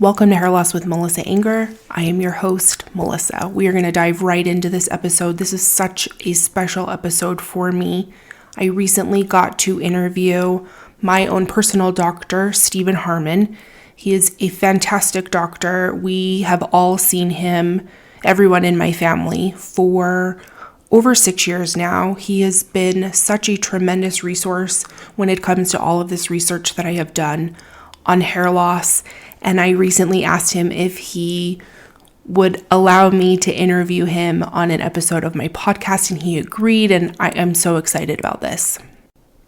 Welcome to Hair Loss with Melissa Anger. I am your host, Melissa. We are going to dive right into this episode. This is such a special episode for me. I recently got to interview my own personal doctor, Steven Harmon. He is a fantastic doctor. We have all seen him, everyone in my family, for over 6 years now. He has been such a tremendous resource when it comes to all of this research that I have done on hair loss. And I recently asked him if he would allow me to interview him on an episode of my podcast, and he agreed, and I am so excited about this.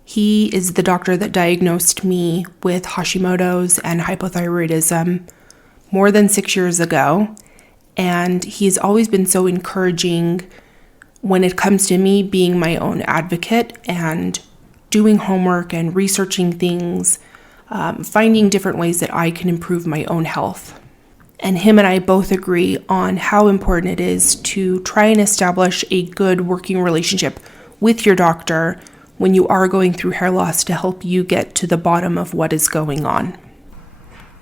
He is the doctor that diagnosed me with Hashimoto's and hypothyroidism more than 6 years ago, and he's always been so encouraging when it comes to me being my own advocate and doing homework and researching things, finding different ways that I can improve my own health. And him and I both agree on how important it is to try and establish a good working relationship with your doctor when you are going through hair loss to help you get to the bottom of what is going on.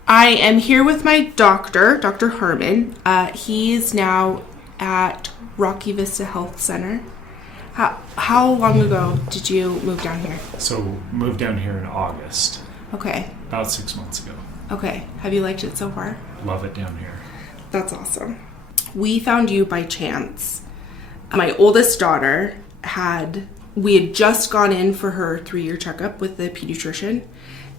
I am here with my doctor, Dr. Harmon. He is now at Rocky Vista Health Center. How long ago did you move down here? So moved down here in August. Okay. About 6 months ago. Okay. Have you liked it so far? Love it down here. That's awesome. We found you by chance. My oldest daughter we had just gone in for her 3-year checkup with the pediatrician,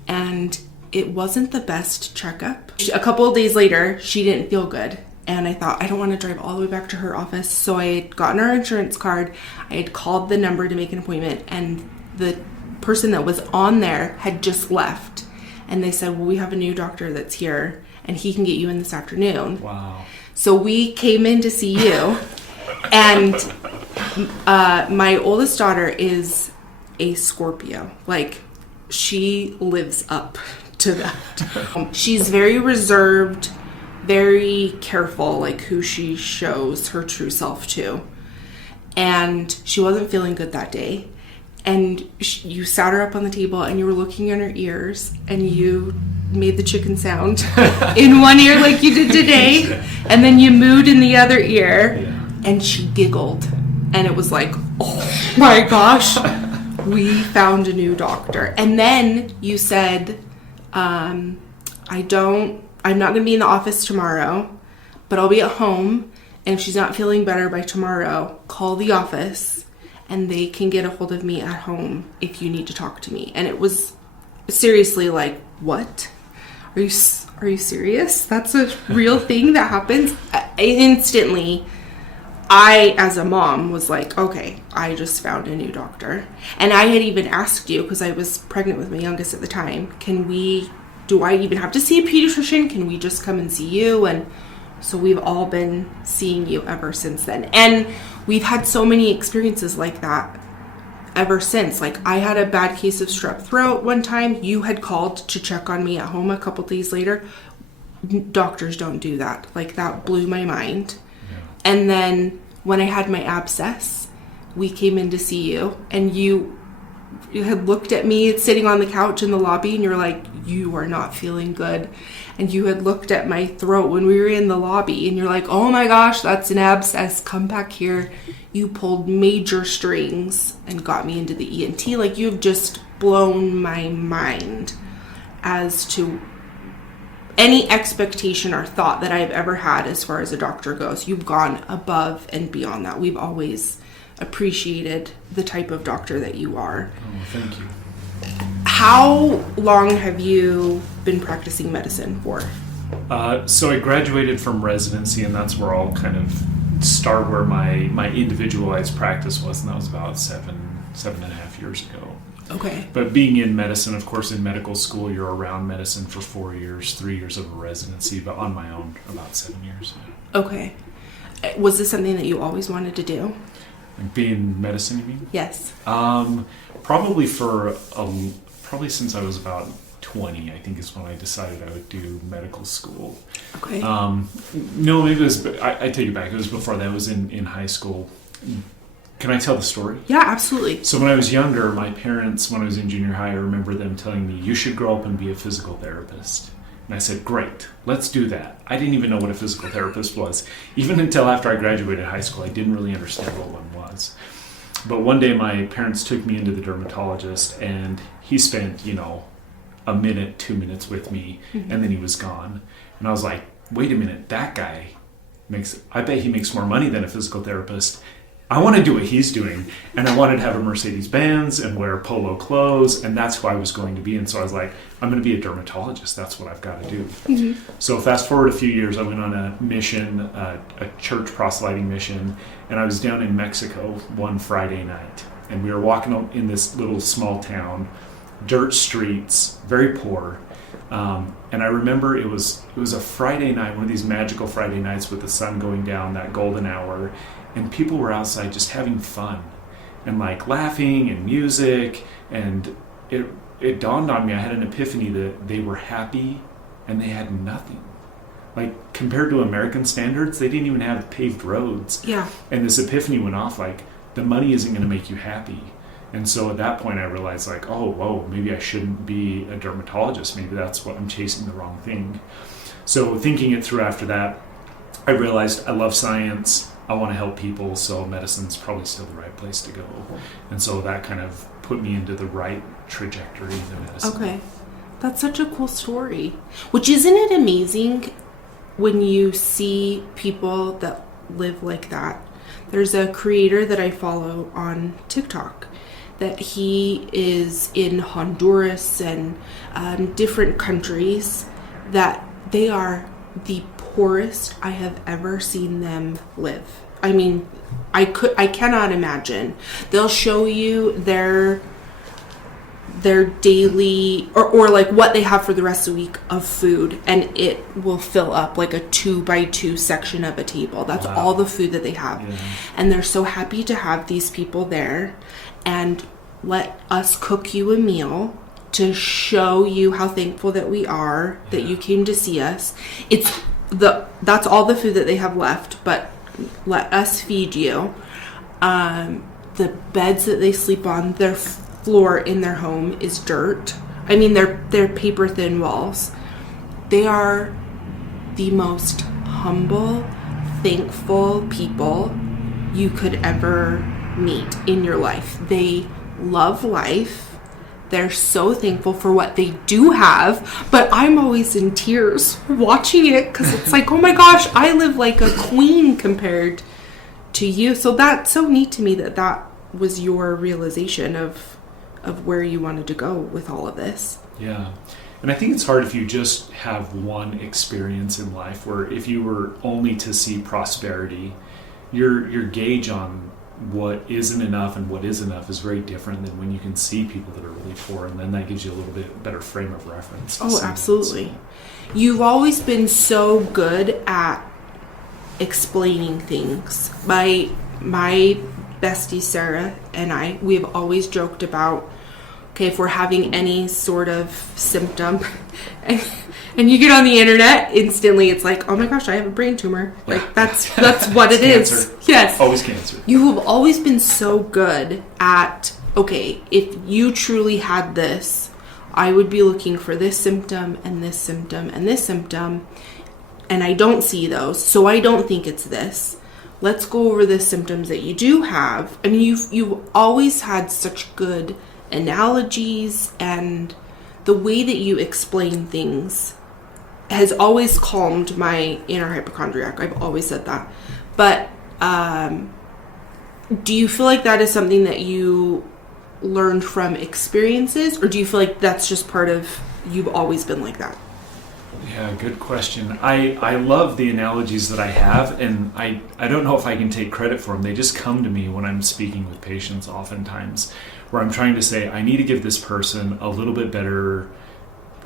and it wasn't the best checkup. A couple of days later, she didn't feel good. And I thought, I don't want to drive all the way back to her office. So I had gotten our insurance card. I had called the number to make an appointment, and the person that was on there had just left. And they said, well, we have a new doctor that's here, and he can get you in this afternoon. Wow. So we came in to see you. And my oldest daughter is a Scorpio. Like, she lives up to that. She's very reserved, very careful, like who she shows her true self to. And she wasn't feeling good that day. And you sat her up on the table and you were looking in her ears and you made the chicken sound in one ear like you did today. And then you mooed in the other ear and she giggled. And it was like, oh my gosh, we found a new doctor. And then you said, I'm not going to be in the office tomorrow, but I'll be at home. And if she's not feeling better by tomorrow, call the office and they can get a hold of me at home if you need to talk to me. And it was seriously like, what? Are you serious? That's a real thing that happens? Instantly, I, as a mom, was like, okay, I just found a new doctor. And I had even asked you, because I was pregnant with my youngest at the time, do I even have to see a pediatrician? Can we just come and see you? And so we've all been seeing you ever since then. And we've had so many experiences like that ever since. Like, I had a bad case of strep throat one time. You had called to check on me at home a couple days later. Doctors don't do that. Like, that blew my mind. Yeah. And then when I had my abscess, we came in to see you, and you had looked at me sitting on the couch in the lobby, and you're like, you are not feeling good. And you had looked at my throat when we were in the lobby, and you're like, oh my gosh, that's an abscess. Come back here. You pulled major strings and got me into the ENT. Like, you've just blown my mind as to any expectation or thought that I've ever had as far as a doctor goes. You've gone above and beyond that. We've always appreciated the type of doctor that you are. Oh, thank you. How long have you been practicing medicine for? So I graduated from residency, and that's where I'll kind of start where my individualized practice was, and that was about seven and a half years ago. Okay. But being in medicine, of course, in medical school, you're around medicine for 4 years, 3 years of a residency, but on my own, about 7 years. Okay. Was this something that you always wanted to do? Like being in medicine, you mean? Yes. Probably since I was about 20, I think is when I decided I would do medical school. Okay. No, it was, I take it back. It was before that. I was in high school. Can I tell the story? Yeah, absolutely. So when I was younger, my parents, when I was in junior high, I remember them telling me, you should grow up and be a physical therapist. And I said, great, let's do that. I didn't even know what a physical therapist was. Even until after I graduated high school, I didn't really understand what one was. But one day my parents took me into the dermatologist, and he spent, a minute, 2 minutes with me, and then he was gone. And I was like, wait a minute, that guy I bet he makes more money than a physical therapist. I want to do what he's doing. And I wanted to have a Mercedes-Benz and wear polo clothes, and that's who I was going to be. And so I was like, I'm going to be a dermatologist. That's what I've got to do. So fast forward a few years, I went on a mission, a church proselyting mission, and I was down in Mexico one Friday night. And we were walking in this little small town, dirt streets, very poor. And I remember it was a Friday night, one of these magical Friday nights with the sun going down, that golden hour, and people were outside just having fun and like laughing and music. And it dawned on me, I had an epiphany that they were happy and they had nothing. Like, compared to American standards, they didn't even have paved roads. Yeah. And this epiphany went off, like, the money isn't going to make you happy. And so at that point I realized, like, oh, whoa, maybe I shouldn't be a dermatologist. Maybe that's what I'm chasing, the wrong thing. So thinking it through after that, I realized I love science. I want to help people. So medicine's probably still the right place to go. And so that kind of put me into the right trajectory in medicine. Okay. That's such a cool story. Which, isn't it amazing when you see people that live like that? There's a creator that I follow on TikTok that he is in Honduras and different countries, that they are the poorest I have ever seen them live. I mean, I cannot imagine. They'll show you their daily or like what they have for the rest of the week of food, and it will fill up like a 2x2 section of a table. That's wow. all the food that they have. Yeah. And they're so happy to have these people there and let us cook you a meal to show you how thankful that we are that you came to see us. That's all the food that they have left, but let us feed you. The beds that they sleep on, their floor in their home is dirt. I mean, they're paper thin walls. They are the most humble, thankful people you could ever meet in your life. They love life. They're so thankful for what they do have, but I'm always in tears watching it because it's like, oh my gosh, I live like a queen compared to you. So that's so neat to me that was your realization of where you wanted to go with all of this. Yeah. And I think it's hard if you just have one experience in life, where if you were only to see prosperity, your gauge on what isn't enough and what is enough is very different than when you can see people that are really poor, and then that gives you a little bit better frame of reference. Oh, absolutely. You've always been so good at explaining things. My bestie Sarah and we have always joked about, okay, if we're having any sort of symptom and you get on the internet, instantly it's like, oh my gosh, I have a brain tumor. Like, that's what it is. Cancer. Yes. Always cancer. You have always been so good at, okay, if you truly had this, I would be looking for this symptom and this symptom and this symptom, and I don't see those, so I don't think it's this. Let's go over the symptoms that you do have. I mean, you've always had such good analogies, and the way that you explain things has always calmed my inner hypochondriac. I've always said that. But do you feel like that is something that you learned from experiences, or do you feel like that's just part of you've always been like that? Yeah, good question. I love the analogies that I have, and I don't know if I can take credit for them. They just come to me when I'm speaking with patients oftentimes, where I'm trying to say, I need to give this person a little bit better,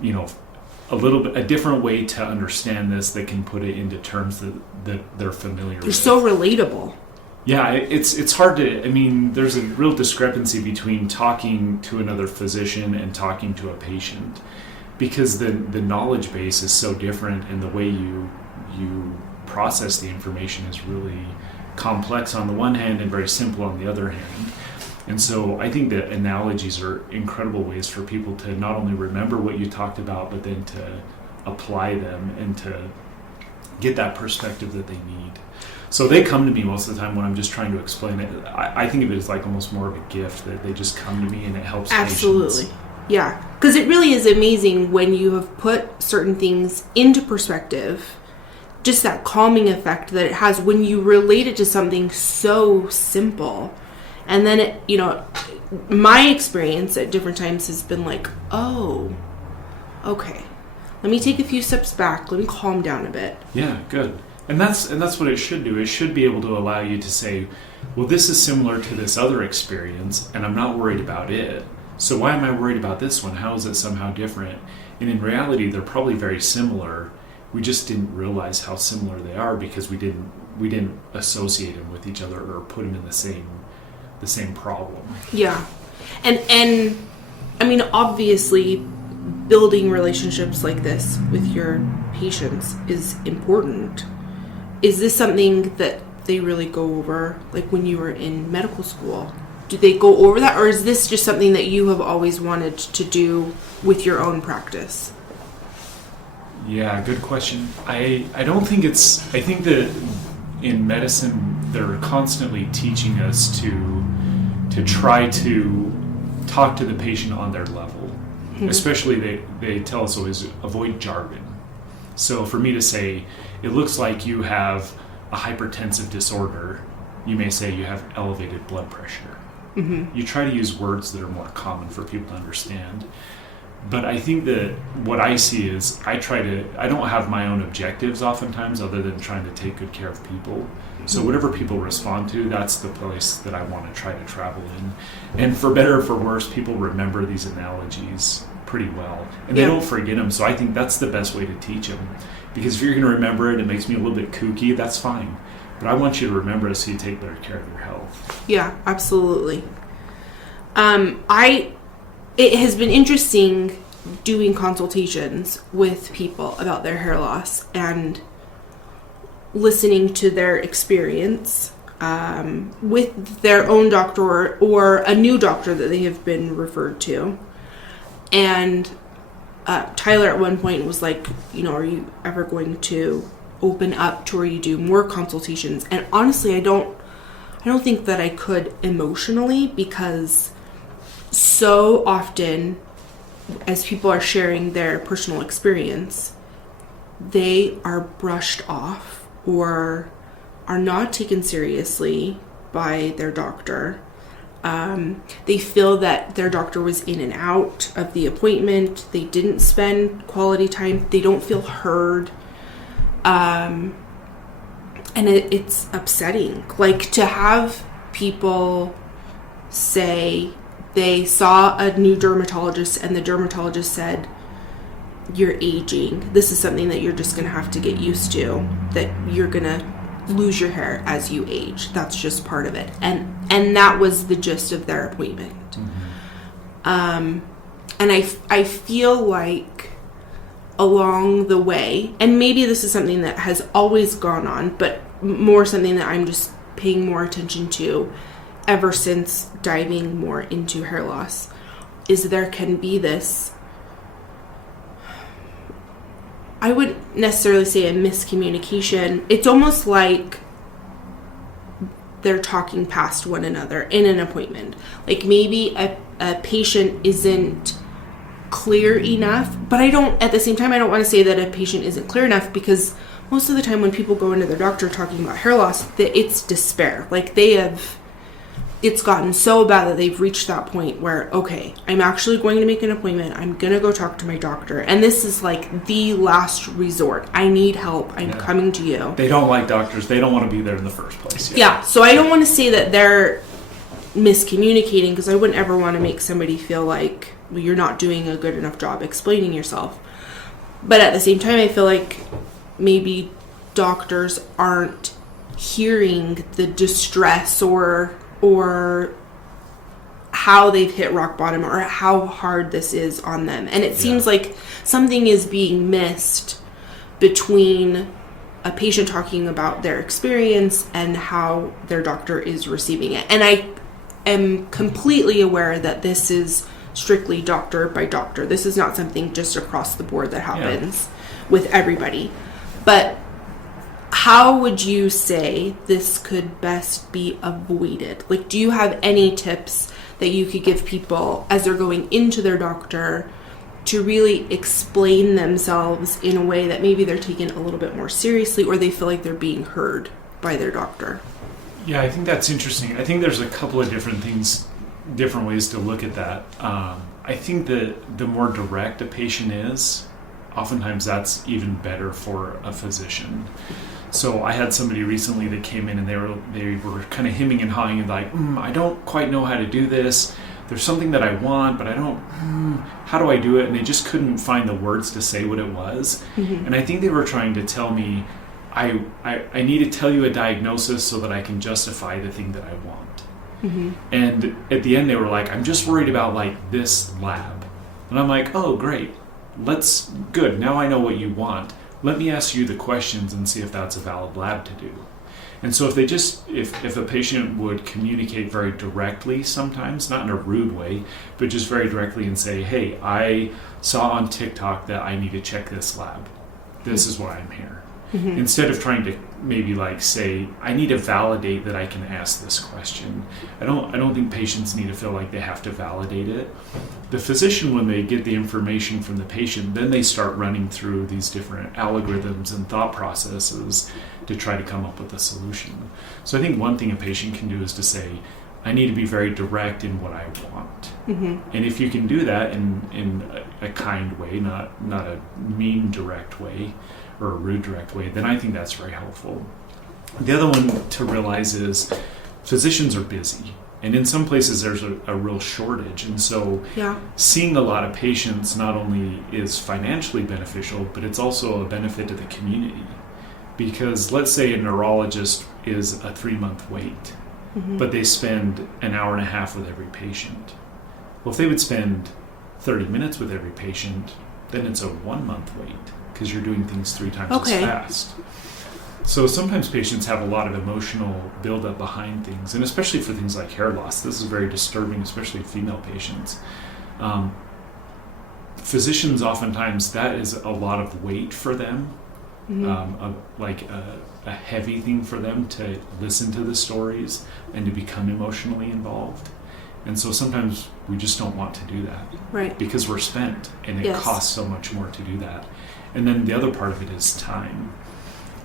a different way to understand this that can put it into terms that they're familiar with. You're so relatable. Yeah, it's hard to, I mean, there's a real discrepancy between talking to another physician and talking to a patient, because the knowledge base is so different, and the way you process the information is really complex on the one hand and very simple on the other hand. And so I think that analogies are incredible ways for people to not only remember what you talked about, but then to apply them and to get that perspective that they need. So they come to me most of the time when I'm just trying to explain it. I think of it as like almost more of a gift that they just come to me and it helps Absolutely. patients. Yeah. Because it really is amazing when you have put certain things into perspective, just that calming effect that it has when you relate it to something so simple. And then it, you know, my experience at different times has been like, oh, okay, let me take a few steps back. Let me calm down a bit. Yeah, good. And that's what it should do. It should be able to allow you to say, well, this is similar to this other experience, and I'm not worried about it. So why am I worried about this one? How is it somehow different? And in reality, they're probably very similar. We just didn't realize how similar they are because we didn't associate them with each other or put them in the same problem. Yeah. And I mean, obviously, building relationships like this with your patients is important. Is this something that they really go over, like when you were in medical school? Do they go over that, or is this just something that you have always wanted to do with your own practice? Yeah, good question. I don't think it's... I think that in medicine, they're constantly teaching us to try to talk to the patient on their level. Mm-hmm. Especially, they tell us always, avoid jargon. So for me to say, it looks like you have a hypertensive disorder, you may say you have elevated blood pressure. Mm-hmm. You try to use words that are more common for people to understand. But I think that what I see is I don't have my own objectives oftentimes other than trying to take good care of people. Mm-hmm. So whatever people respond to, that's the place that I want to try to travel in. And for better or for worse, people remember these analogies pretty well. And they don't forget them. So I think that's the best way to teach them. Because if you're going to remember it, it makes me a little bit kooky, that's fine. But I want you to remember it so you take better care of your health. Yeah, absolutely. It has been interesting doing consultations with people about their hair loss and listening to their experience with their own doctor or a new doctor that they have been referred to. And Tyler at one point was like, you know, are you ever going to open up to where you do more consultations? And honestly, I don't think that I could emotionally, because so often as people are sharing their personal experience, they are brushed off or are not taken seriously by their doctor. They feel that their doctor was in and out of the appointment. They didn't spend quality time. They don't feel heard. And it's upsetting. Like, to have people say they saw a new dermatologist and the dermatologist said, you're aging. This is something that you're just going to have to get used to, that you're going to lose your hair as you age. That's just part of it. And that was the gist of their appointment. Mm-hmm. And I feel like along the way, and maybe this is something that has always gone on, but more something that I'm just paying more attention to ever since diving more into hair loss, is there can be this, I wouldn't necessarily say a miscommunication. It's almost like they're talking past one another in an appointment. Like maybe a patient isn't clear enough, but at the same time, I don't want to say that a patient isn't clear enough, because most of the time when people go into their doctor talking about hair loss, it's despair. Like it's gotten so bad that they've reached that point where, okay, I'm actually going to make an appointment. I'm going to go talk to my doctor. And this is like the last resort. I need help. I'm coming to you. They don't like doctors. They don't want to be there in the first place. Yeah. So I don't want to say that they're miscommunicating, because I wouldn't ever want to make somebody feel like, well, you're not doing a good enough job explaining yourself. But at the same time, I feel like maybe doctors aren't hearing the distress or how they've hit rock bottom or how hard this is on them. And it seems like something is being missed between a patient talking about their experience and how their doctor is receiving it. And I am completely aware that this is strictly doctor by doctor. This is not something just across the board that happens. with everybody. But how would you say this could best be avoided? Like, do you have any tips that you could give people as they're going into their doctor to really explain themselves in a way that maybe they're taken a little bit more seriously, or they feel like they're being heard by their doctor? Yeah, I think that's interesting. I think there's a couple of different things, different ways to look at that. I think that the more direct a patient is, oftentimes that's even better for a physician. So I had somebody recently that came in and they were kind of hemming and hawing and like, I don't quite know how to do this. There's something that I want, but I don't, how do I do it? And they just couldn't find the words to say what it was. Mm-hmm. And I think they were trying to tell me, I need to tell you a diagnosis so that I can justify the thing that I want. Mm-hmm. And at the end they were like, I'm just worried about like this lab. And I'm like, oh, great. Good. Now I know what you want. Let me ask you the questions and see if that's a valid lab to do. And so if a patient would communicate very directly sometimes, not in a rude way, but just very directly and say, hey, I saw on TikTok that I need to check this lab. This is why I'm here. Mm-hmm. Instead of trying to maybe like say, I need to validate that I can ask this question. I don't think patients need to feel like they have to validate it. The physician, when they get the information from the patient, then they start running through these different algorithms and thought processes to try to come up with a solution. So I think one thing a patient can do is to say, I need to be very direct in what I want. Mm-hmm. And if you can do that in a kind way, not a mean direct way, or a rude direct way, then I think that's very helpful. The other one to realize is physicians are busy, and in some places there's a real shortage, and so seeing a lot of patients not only is financially beneficial, but it's also a benefit to the community. Because let's say a neurologist is a 3-month wait, mm-hmm. but they spend an hour and a half with every patient. Well, if they would spend 30 minutes with every patient, then it's a 1-month wait, because you're doing things 3 times as fast. So sometimes patients have a lot of emotional buildup behind things, and especially for things like hair loss. This is very disturbing, especially female patients. Physicians, oftentimes, that is a lot of weight for them, mm-hmm. A heavy thing for them to listen to the stories and to become emotionally involved. And so sometimes we just don't want to do that. Right. Because we're spent, and it costs so much more to do that. And then the other part of it is time.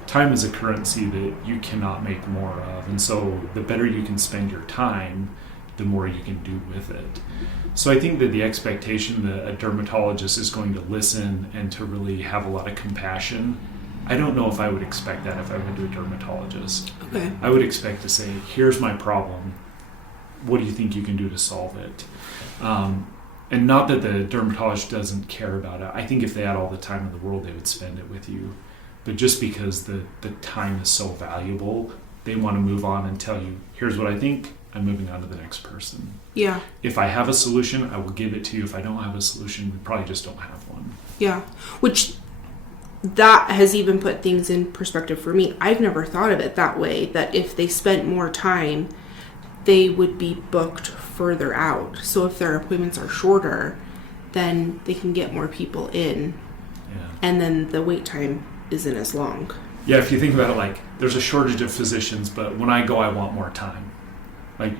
Time is a currency that you cannot make more of. And so the better you can spend your time, the more you can do with it. So I think that the expectation that a dermatologist is going to listen and to really have a lot of compassion, I don't know if I would expect that if I went to a dermatologist. Okay. I would expect to say, here's my problem. What do you think you can do to solve it? And not that the dermatologist doesn't care about it. I think if they had all the time in the world, they would spend it with you. But just because the time is so valuable, they want to move on and tell you, here's what I think, I'm moving on to the next person. Yeah. If I have a solution, I will give it to you. If I don't have a solution, we probably just don't have one. Yeah. Which, that has even put things in perspective for me. I've never thought of it that way, that if they spent more time, they would be booked further out. So if their appointments are shorter, then they can get more people in. Yeah. And then the wait time isn't as long. Yeah, if you think about it, like, there's a shortage of physicians, but when I go, I want more time. Like,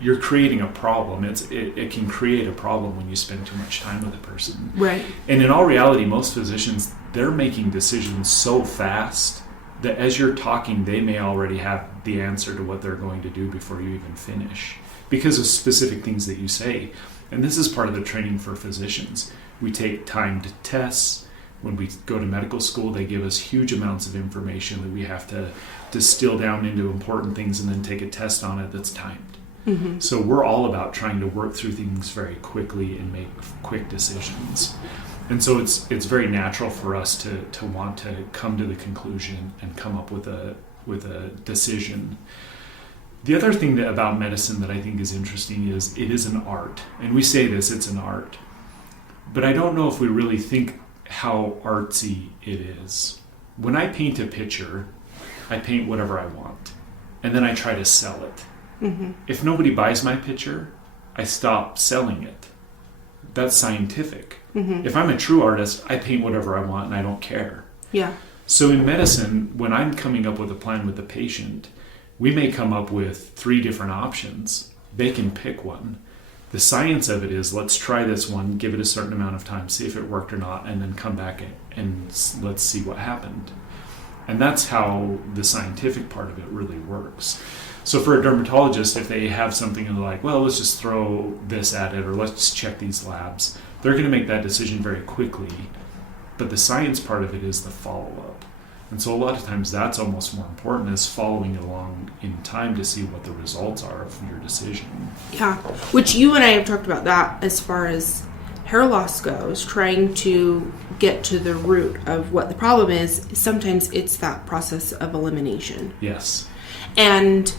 you're creating a problem. It can create a problem when you spend too much time with a person. Right. And in all reality, most physicians, they're making decisions so fast that as you're talking, they may already have the answer to what they're going to do before you even finish, because of specific things that you say. And this is part of the training for physicians. We take time to test. When we go to medical school, they give us huge amounts of information that we have to distill down into important things and then take a test on it that's timed. Mm-hmm. So we're all about trying to work through things very quickly and make quick decisions. And so it's very natural for us to want to come to the conclusion and come up with a decision. The other thing about medicine that I think is interesting is it is an art. And we say this, it's an art. But I don't know if we really think how artsy it is. When I paint a picture, I paint whatever I want, and then I try to sell it. Mm-hmm. If nobody buys my picture, I stop selling it. That's scientific. If I'm a true artist, I paint whatever I want and I don't care. Yeah. So in medicine, when I'm coming up with a plan with the patient, we may come up with 3 different options. They can pick one. The science of it is, let's try this one, give it a certain amount of time, see if it worked or not, and then come back and let's see what happened. And that's how the scientific part of it really works. So for a dermatologist, if they have something and they're like, well, let's just throw this at it, or let's just check these labs, they're going to make that decision very quickly. But the science part of it is the follow-up. And so a lot of times that's almost more important, is following along in time to see what the results are of your decision. Yeah, which you and I have talked about that as far as hair loss goes, trying to get to the root of what the problem is. Sometimes it's that process of elimination. Yes. And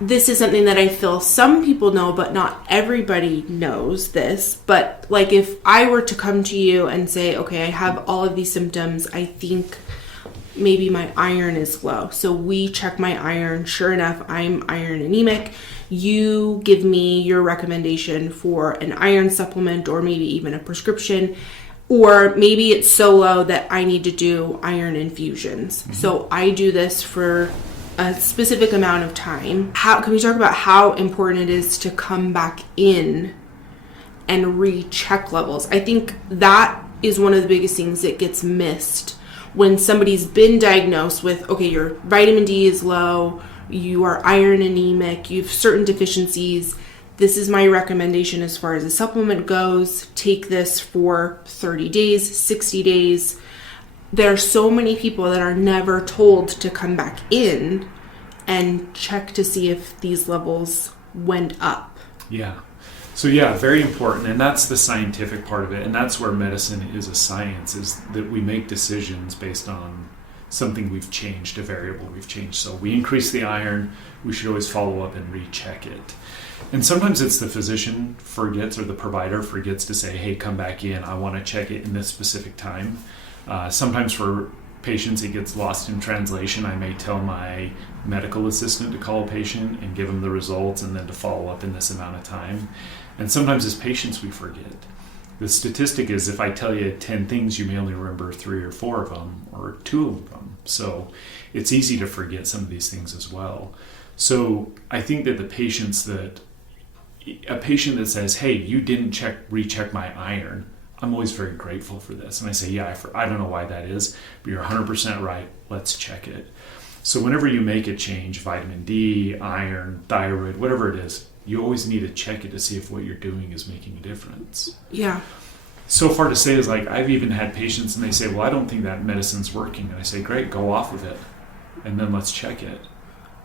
this is something that I feel some people know, but not everybody knows this. But like, if I were to come to you and say, okay, I have all of these symptoms, I think maybe my iron is low. So we check my iron. Sure enough, I'm iron anemic. You give me your recommendation for an iron supplement, or maybe even a prescription. Or maybe it's so low that I need to do iron infusions. Mm-hmm. So I do this for a specific amount of time. How can we talk about how important it is to come back in and recheck levels? I think that is one of the biggest things that gets missed when somebody's been diagnosed with, okay, your vitamin D is low, you are iron anemic, you have certain deficiencies. This is my recommendation as far as a supplement goes. Take this for 30 days, 60 days. There are so many people that are never told to come back in and check to see if these levels went up. Yeah. So yeah, very important. And that's the scientific part of it. And that's where medicine is a science, is that we make decisions based on something we've changed, a variable we've changed. So we increase the iron, we should always follow up and recheck it. And sometimes it's the physician forgets, or the provider forgets to say, hey, come back in, I want to check it in this specific time. Sometimes for patients, it gets lost in translation. I may tell my medical assistant to call a patient and give them the results and then to follow up in this amount of time. And sometimes as patients, we forget. The statistic is, if I tell you 10 things, you may only remember 3 or 4 of them, or 2 of them. So it's easy to forget some of these things as well. So I think that a patient that says, hey, you didn't recheck my iron, I'm always very grateful for this. And I say, yeah, I don't know why that is, but you're 100% right. Let's check it. So whenever you make a change, vitamin D, iron, thyroid, whatever it is, you always need to check it to see if what you're doing is making a difference. Yeah. So far to say is, like, I've even had patients and they say, well, I don't think that medicine's working. And I say, great, go off of it. And then let's check it.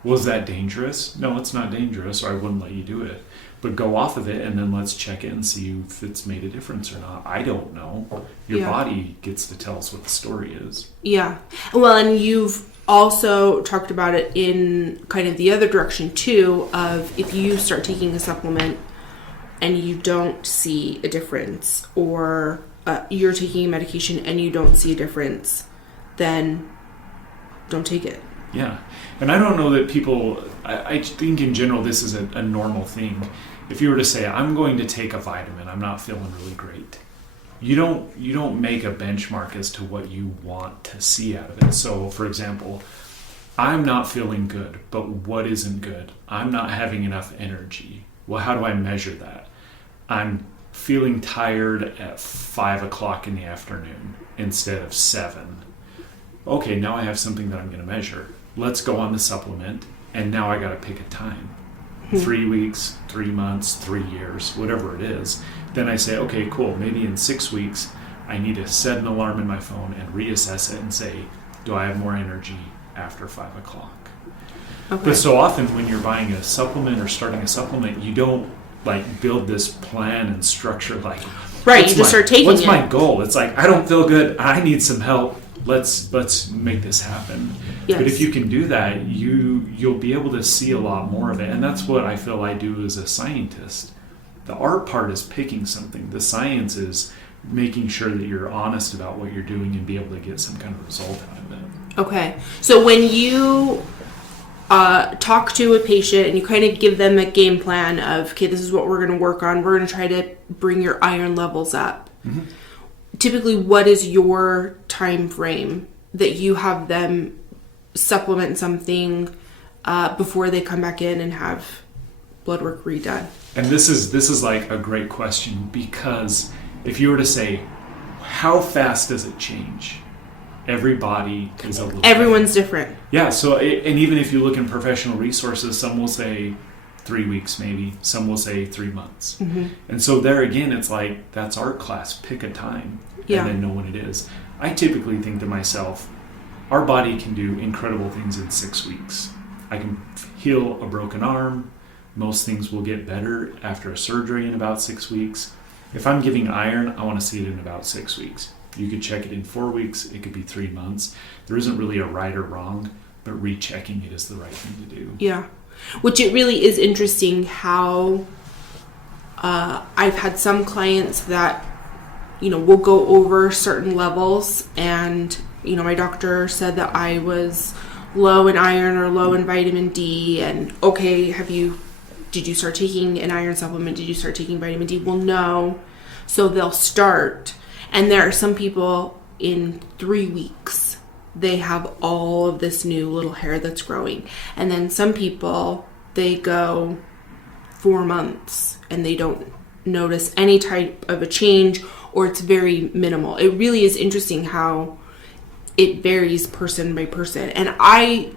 Well, is that dangerous? No, it's not dangerous, or I wouldn't let you do it. But go off of it and then let's check it and see if it's made a difference or not. I don't know. Your body gets to tell us what the story is. Yeah. Well, and you've also talked about it in kind of the other direction too, of if you start taking a supplement and you don't see a difference, or you're taking a medication and you don't see a difference, then don't take it. Yeah. And I don't know that people, I think in general this is a normal thing. If you were to say, I'm going to take a vitamin, I'm not feeling really great, you don't make a benchmark as to what you want to see out of it. So for example, I'm not feeling good, but what isn't good? I'm not having enough energy. Well, how do I measure that? I'm feeling tired at 5 o'clock in the afternoon instead of 7. Okay, now I have something that I'm going to measure. Let's go on the supplement, and now I got to pick a time. 3 weeks, 3 months, 3 years, whatever it is. Then I say, okay, cool, maybe in 6 weeks, I need to set an alarm in my phone and reassess it and say, do I have more energy after 5 o'clock? Okay. But so often when you're buying a supplement or starting a supplement, you don't like build this plan and structure like, right, you just start taking it. What's my goal? It's like, I don't feel good, I need some help. Let's make this happen. Yes. But if you can do that, you'll be able to see a lot more of it. And that's what I feel I do as a scientist. The art part is picking something. The science is making sure that you're honest about what you're doing and be able to get some kind of result out of it. Okay. So when you talk to a patient and you kind of give them a game plan of, okay, this is what we're going to work on. We're going to try to bring your iron levels up. Mm-hmm. Typically, what is your time frame that you have them supplement something before they come back in and have blood work redone? And this is like a great question, because if you were to say, how fast does it change? Everybody is a little Everyone's different. Yeah, so, and even if you look in professional resources, some will say 3 weeks maybe, some will say 3 months. Mm-hmm. And so there again, it's like, that's art class, pick a time, and then know when it is. I typically think to myself, our body can do incredible things in 6 weeks. I can heal a broken arm. Most things will get better after a surgery in about 6 weeks. If I'm giving iron, I want to see it in about 6 weeks. You could check it in 4 weeks. It could be 3 months. There isn't really a right or wrong, but rechecking it is the right thing to do. Yeah. Which it really is interesting how I've had some clients that, will go over certain levels, and, my doctor said that I was low in iron or low in vitamin D, and okay, did you start taking an iron supplement? Did you start taking vitamin D? Well, no. So they'll start. And there are some people in 3 weeks, they have all of this new little hair that's growing. And then some people, they go 4 months and they don't notice any type of a change, or it's very minimal. It really is interesting how it varies person by person. And I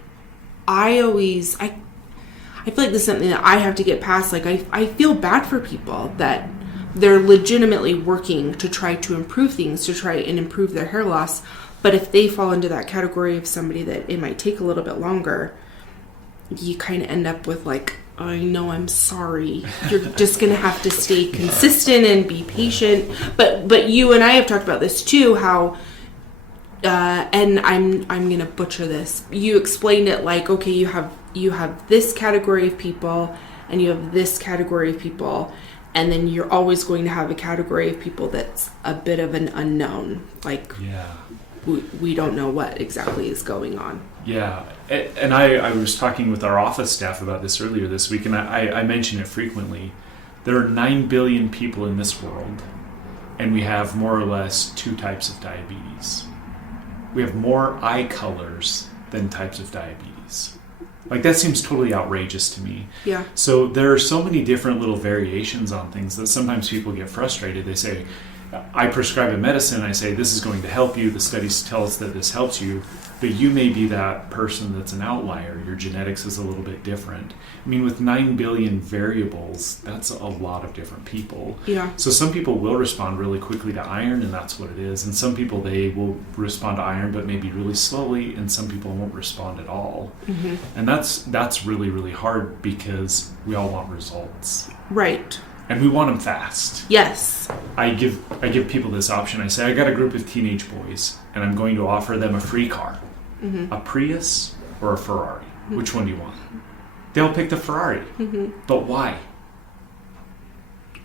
feel like this is something that I have to get past. Like, I feel bad for people that they're legitimately working to try to improve things, to try and improve their hair loss. But if they fall into that category of somebody that it might take a little bit longer, you kind of end up with like, I know, I'm sorry. You're just going to have to stay consistent and be patient. But you and I have talked about this too, how, and I'm going to butcher this. You explained it like, okay, you have this category of people and you have this category of people. And then you're always going to have a category of people that's a bit of an unknown. Like, we don't know what exactly is going on. Yeah. And I was talking with our office staff about this earlier this week, and I mention it frequently. There are 9 billion people in this world, and we have more or less 2 types of diabetes. We have more eye colors than types of diabetes. Like, that seems totally outrageous to me. Yeah. So there are so many different little variations on things that sometimes people get frustrated. They say, I prescribe a medicine, I say, this is going to help you. The studies tell us that this helps you. But you may be that person that's an outlier. Your genetics is a little bit different. I mean, with 9 billion variables, that's a lot of different people. Yeah. So some people will respond really quickly to iron, and that's what it is. And some people, they will respond to iron, but maybe really slowly, and some people won't respond at all. Mm-hmm. And that's really, really hard, because we all want results. Right. And we want them fast. Yes. I give people this option. I say, I got a group of teenage boys, and I'm going to offer them a free car. Mm-hmm. A Prius or a Ferrari. Mm-hmm. Which one do you want? They'll pick the Ferrari. Mm-hmm. But why?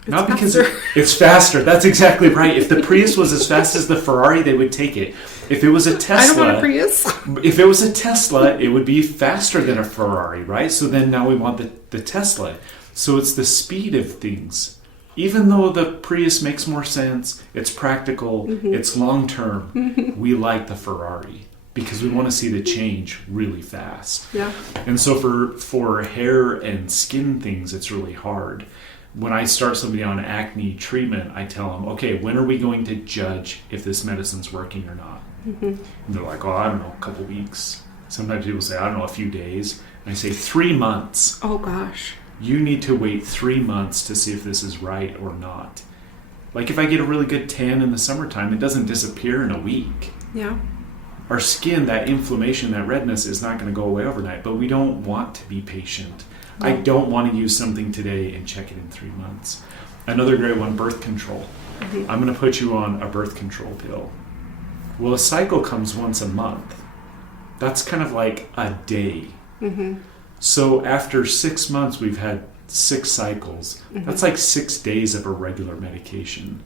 Not because it's faster. That's exactly right. If the Prius was as fast as the Ferrari, they would take it. If it was a Tesla, I don't want a Prius. If it was a Tesla, it would be faster than a Ferrari, right? So then now we want the Tesla. So it's the speed of things. Even though the Prius makes more sense, it's practical, mm-hmm. it's long term, mm-hmm. we like the Ferrari because we want to see the change really fast. Yeah. And so for hair and skin things, it's really hard. When I start somebody on acne treatment, I tell them, okay, when are we going to judge if this medicine's working or not? Mm-hmm. And they're like, oh, I don't know, a couple weeks. Sometimes people say, I don't know, a few days. And I say 3 months. Oh, gosh. You need to wait 3 months to see if this is right or not. Like, if I get a really good tan in the summertime, it doesn't disappear in a week. Yeah. Our skin, that inflammation, that redness is not going to go away overnight, but we don't want to be patient. No. I don't want to use something today and check it in 3 months. Another great one, birth control. Mm-hmm. I'm going to put you on a birth control pill. Well, a cycle comes once a month. That's kind of like a day. Mm-hmm. So after 6 months, we've had 6 cycles. Mm-hmm. That's like 6 days of a regular medication.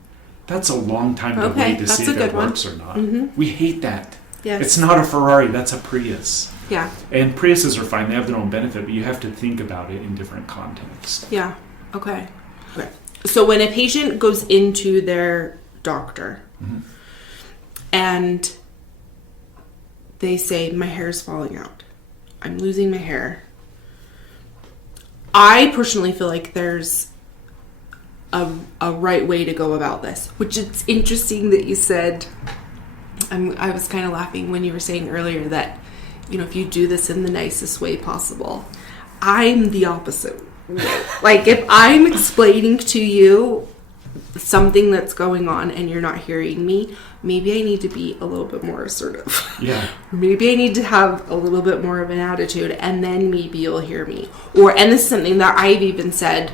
That's a long time to wait to see if it works or not. Mm-hmm. We hate that. Yes. It's not a Ferrari, that's a Prius. Yeah. And Priuses are fine. They have their own benefit, but you have to think about it in different contexts. Yeah. Okay. So when a patient goes into their doctor and they say, my hair is falling out, I'm losing my hair, I personally feel like there's a right way to go about this, which it's interesting that you said, I was kind of laughing when you were saying earlier that, you know, if you do this in the nicest way possible. I'm the opposite. Like, if I'm explaining to you something that's going on and you're not hearing me, maybe I need to be a little bit more assertive. Yeah. Maybe I need to have a little bit more of an attitude, and then maybe you'll hear me. And this is something that I've even said,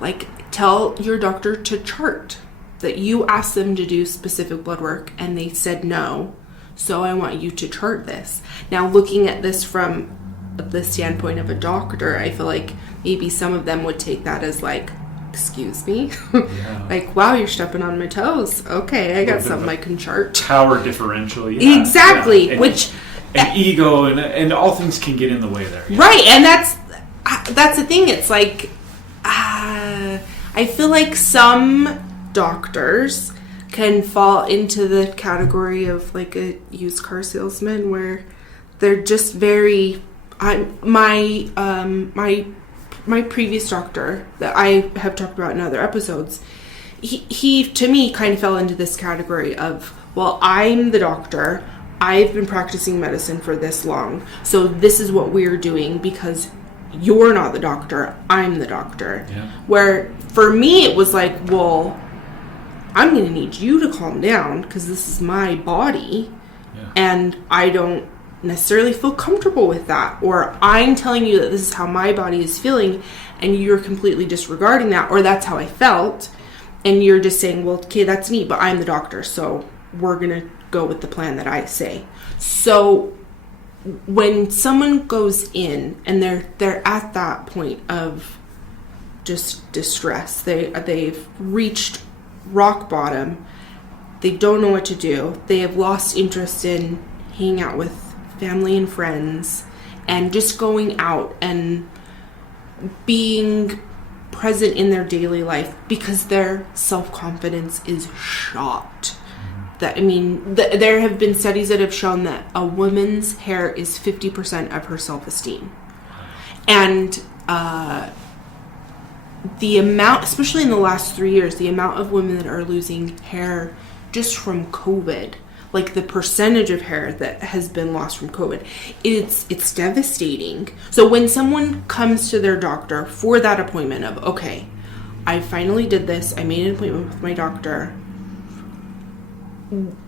like, tell your doctor to chart. That you asked them to do specific blood work and they said no, so I want you to chart this. Now, looking at this from the standpoint of a doctor, I feel like maybe some of them would take that as like, excuse me? Yeah. Like, wow, you're stepping on my toes. Okay, I got something I can chart. Power differential. Yeah. Exactly. Yeah. And ego and all things can get in the way there. Yeah. Right, and that's the thing. It's like, I feel like some doctors can fall into the category of like a used car salesman, where they're just very. My previous doctor that I have talked about in other episodes, he to me kind of fell into this category of, well, I'm the doctor. I've been practicing medicine for this long, so this is what we're doing because you're not the doctor. I'm the doctor. Yeah. Where for me it was like, well, I'm going to need you to calm down because this is my body, and I don't necessarily feel comfortable with that. Or I'm telling you that this is how my body is feeling, and you're completely disregarding that, or that's how I felt, and you're just saying, well, okay, that's me, but I'm the doctor, so we're going to go with the plan that I say. So when someone goes in and they're at that point of just distress, they've reached rock bottom, they don't know what to do, they have lost interest in hanging out with family and friends and just going out and being present in their daily life because their self-confidence is shot. That, I mean, there have been studies that have shown that a woman's hair is 50% of her self-esteem. And the amount, especially in the last 3 years, the amount of women that are losing hair just from COVID, like the percentage of hair that has been lost from COVID, it's devastating. So when someone comes to their doctor for that appointment of, okay, I finally did this, I made an appointment with my doctor,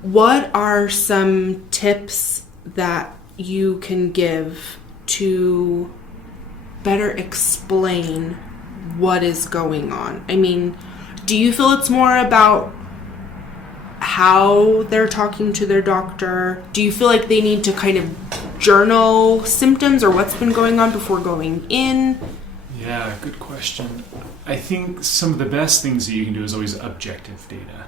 what are some tips that you can give to better explain what is going on? I mean, do you feel it's more about how they're talking to their doctor? Do you feel like they need to kind of journal symptoms or what's been going on before going in? Yeah, good question. I think some of the best things that you can do is always objective data.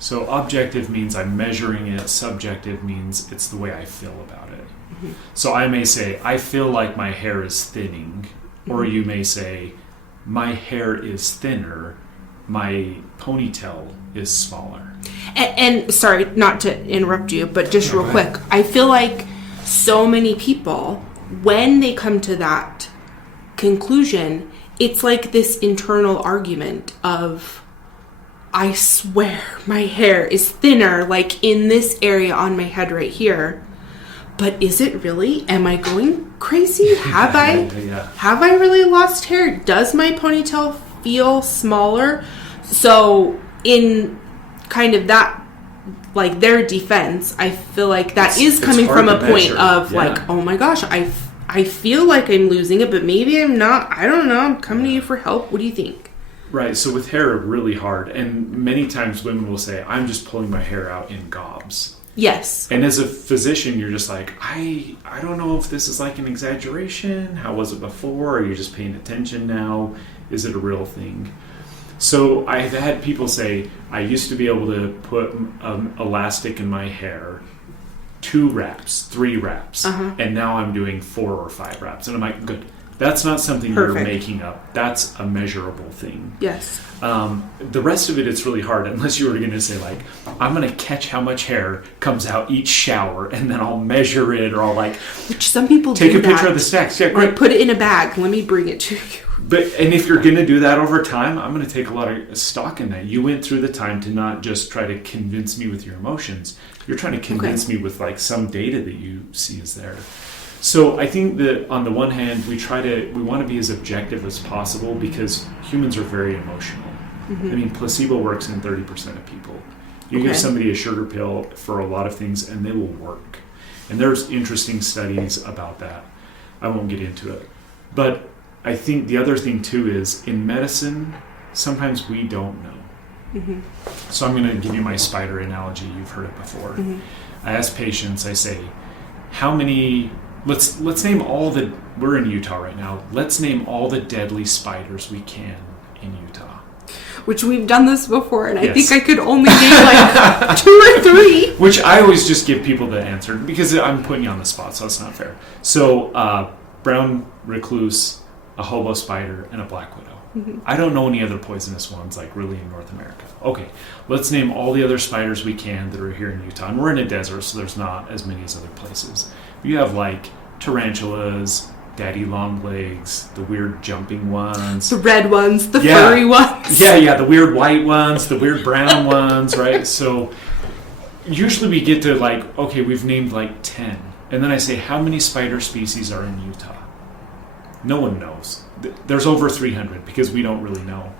So objective means I'm measuring it. Subjective means it's the way I feel about it. Mm-hmm. So I may say, I feel like my hair is thinning. Mm-hmm. Or you may say, my hair is thinner. My ponytail is smaller. And sorry, not to interrupt you, but just real quick. I feel like so many people, when they come to that conclusion, it's like this internal argument of, I swear my hair is thinner, like in this area on my head right here. But is it really? Am I going crazy? Have I really lost hair? Does my ponytail feel smaller? So in kind of that, like their defense, I feel like that is coming from a point of like, oh my gosh, I feel like I'm losing it, but maybe I'm not. I don't know. I'm coming to you for help. What do you think? Right, so with hair, really hard. And many times women will say, I'm just pulling my hair out in gobs. Yes. And as a physician, you're just like, I don't know if this is like an exaggeration. How was it before? Are you just paying attention now? Is it a real thing? So I've had people say, I used to be able to put elastic in my hair 2 reps, 3 reps, and now I'm doing 4 or 5 reps. And I'm like, good. That's not something you're making up. That's a measurable thing. Yes. The rest of it, it's really hard unless you were going to say, like, I'm going to catch how much hair comes out each shower, and then I'll measure it, or I'll, like, which some people take do a picture of the stacks. Yeah, great. Like, put it in a bag. Let me bring it to you. And if you're going to do that over time, I'm going to take a lot of stock in that. You went through the time to not just try to convince me with your emotions. You're trying to convince me with, like, some data that you see is there. So I think that on the one hand, we want to be as objective as possible because humans are very emotional. I mean, placebo works in 30% of people. You give somebody a sugar pill for a lot of things and they will work. And there's interesting studies about that. I won't get into it. But I think the other thing too is in medicine, sometimes we don't know. So I'm going to give you my spider analogy. You've heard it before. I ask patients, I say, how many... Let's name all the... We're in Utah right now. Let's name all the deadly spiders we can in Utah. Which we've done this before, and I think I could only name like 2 or 3. Which I always just give people the answer, because I'm putting you on the spot, so it's not fair. So, brown recluse, a hobo spider, and a black widow. I don't know any other poisonous ones, like, really in North America. Okay, let's name all the other spiders we can that are here in Utah. And we're in a desert, so there's not as many as other places. You have, like, tarantulas, daddy long legs, the weird jumping ones. The red ones, the furry ones. Yeah, the weird white ones, the weird brown ones, right? So usually we get to, like, okay, we've named, like, 10. And then I say, how many spider species are in Utah? No one knows. There's over 300 because we don't really know.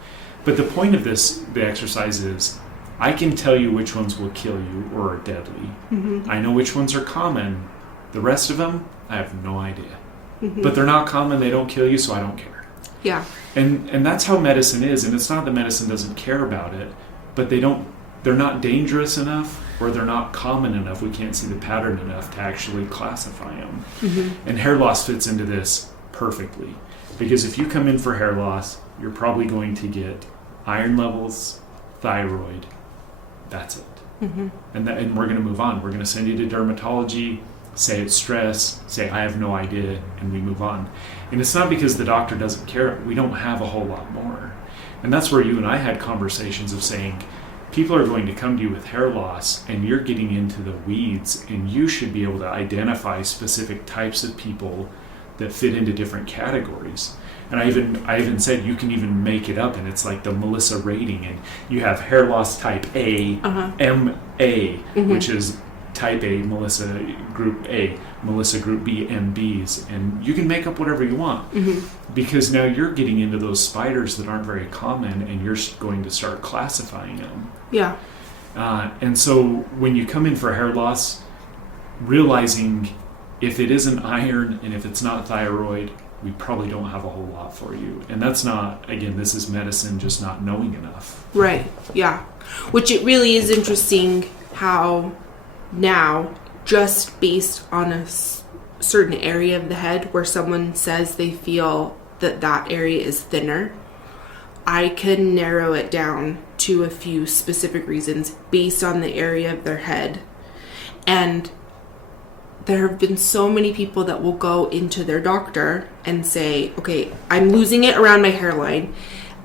But the point of the exercise is, I can tell you which ones will kill you or are deadly. I know which ones are common. The rest of them, I have no idea. But they're not common, they don't kill you, so I don't care. Yeah. And that's how medicine is. And it's not that medicine doesn't care about it, but they're not dangerous enough, or they're not common enough. We can't see the pattern enough to actually classify them. And hair loss fits into this perfectly. Because if you come in for hair loss, you're probably going to get iron levels, thyroid. That's it. And we're going to move on. We're going to send you to dermatology, say it's stress, say I have no idea, and we move on. And it's not because the doctor doesn't care. We don't have a whole lot more. And that's where you and I had conversations of saying, people are going to come to you with hair loss, and you're getting into the weeds, and you should be able to identify specific types of people that fit into different categories. And I even said you can even make it up, and it's like the Melissa rating, and you have hair loss type A, MA, which is type A, Melissa group A, Melissa group B, MBs, and you can make up whatever you want, because now you're getting into those spiders that aren't very common, and you're going to start classifying them. Yeah. And so when you come in for hair loss, realizing if it isn't iron and if it's not thyroid, we probably don't have a whole lot for you. And that's not, again, this is medicine just not knowing enough. Right, yeah. Which it really is interesting how now, just based on a certain area of the head where someone says they feel that area is thinner, I can narrow it down to a few specific reasons based on the area of their head. And there have been so many people that will go into their doctor and say, okay, I'm losing it around my hairline.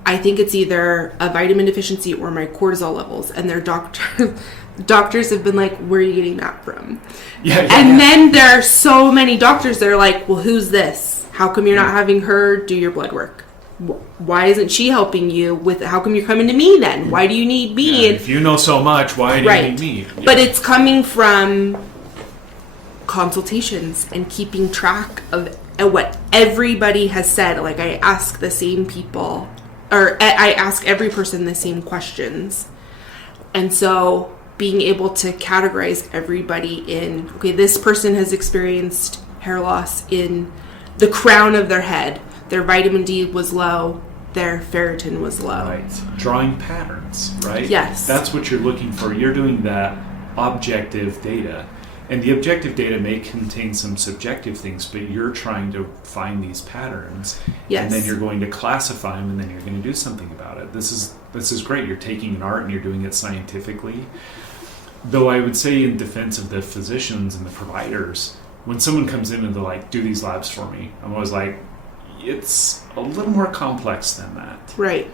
I think it's either a vitamin deficiency or my cortisol levels. And their doctors have been like, where are you getting that from? Then there are so many doctors that are like, well, who's this? How come you're not having her do your blood work? Why isn't she helping you with it? How come you're coming to me then? Why do you need me? Yeah, if you know so much, why do you need me? Yeah. But it's coming from consultations and keeping track of what everybody has said. Like, I ask the same people, or I ask every person the same questions. And so being able to categorize everybody in, okay, this person has experienced hair loss in the crown of their head. Their vitamin D was low. Their ferritin was low. Right. Drawing patterns, right? Yes. That's what you're looking for. You're doing that objective data. And the objective data may contain some subjective things, but you're trying to find these patterns. Yes. And then you're going to classify them, and then you're going to do something about it. This is great. You're taking an art and you're doing it scientifically. Though I would say in defense of the physicians and the providers, when someone comes in and they're like, do these labs for me, I'm always like, it's a little more complex than that. Right.